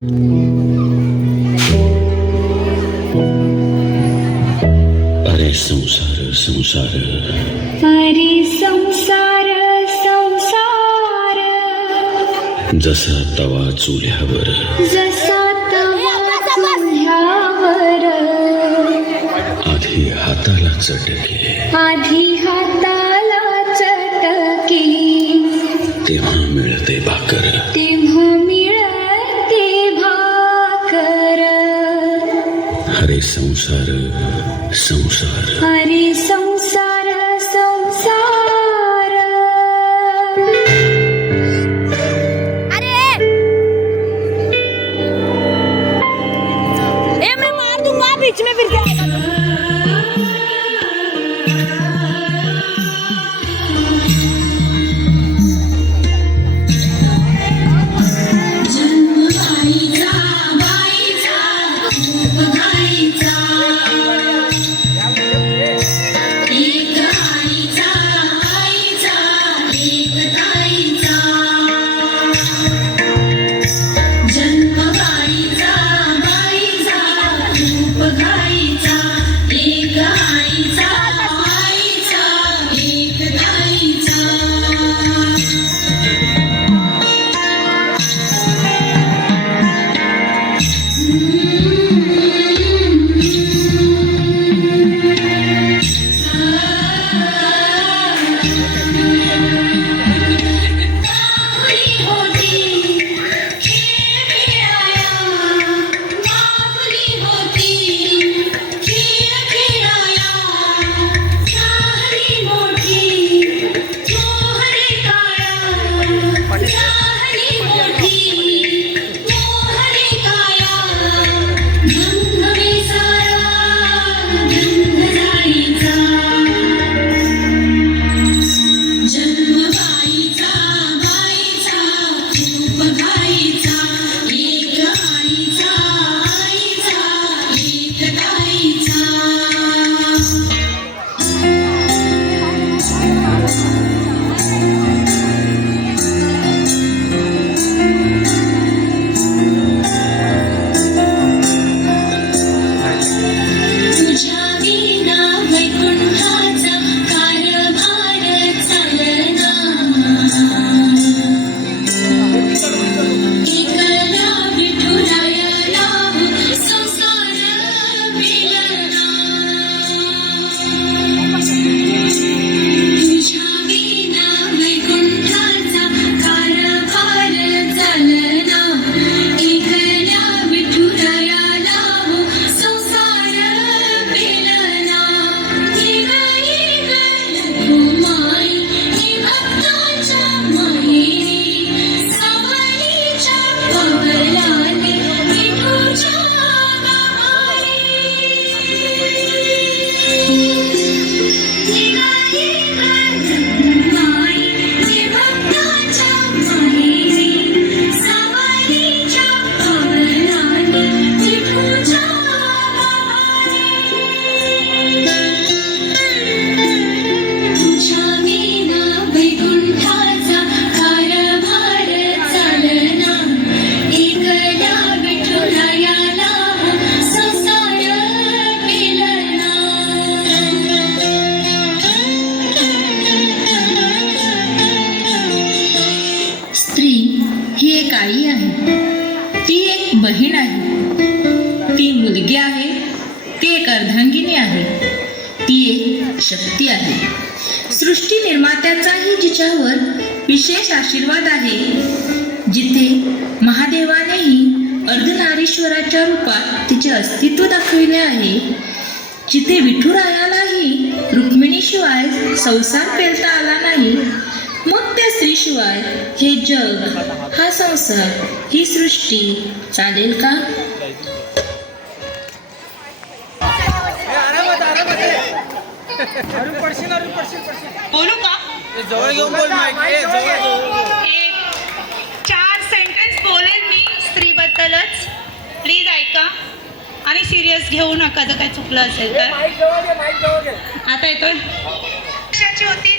अरे संसार संसार, अरे संसार संसार, जसा तवा चुल्यावर, जसा तवा चुल्यावर, आधी हाताला चटके, आधी हाताला चटके, तेव्हा मिळते भाकर, तेव्हा मिळते भाकर. अरे संसार संसार, अरे संसार संसार. मैं मार दूंगा बीच में फिर जाएगा. आई आहे, ती एक बहीण आहे, ती मुलगी आहे, ती एक अर्धांगिनी आहे, ती एक शक्ती आहे. सृष्टी निर्मात्याचाही जिच्यावर विशेष आशीर्वाद आहे. जिथे महादेवानेही अर्धनारीश्वराच्या रूपात तिचे अस्तित्व दाखविले आहे, जिथे विठुरायालाही रुक्मिणीशिवाय संसार पेलता आला नाही, मग त्या स्त्रीशिवाय हे जग, हा संसार, ही सृष्टी चालेल का? बोलू का? चार सेंटेन्स बोलेल मी स्त्रीबद्दलच, प्लीज ऐका आणि सिरियस घेऊ नका जर काही चुकलं असेल तर. आता येतोय. होती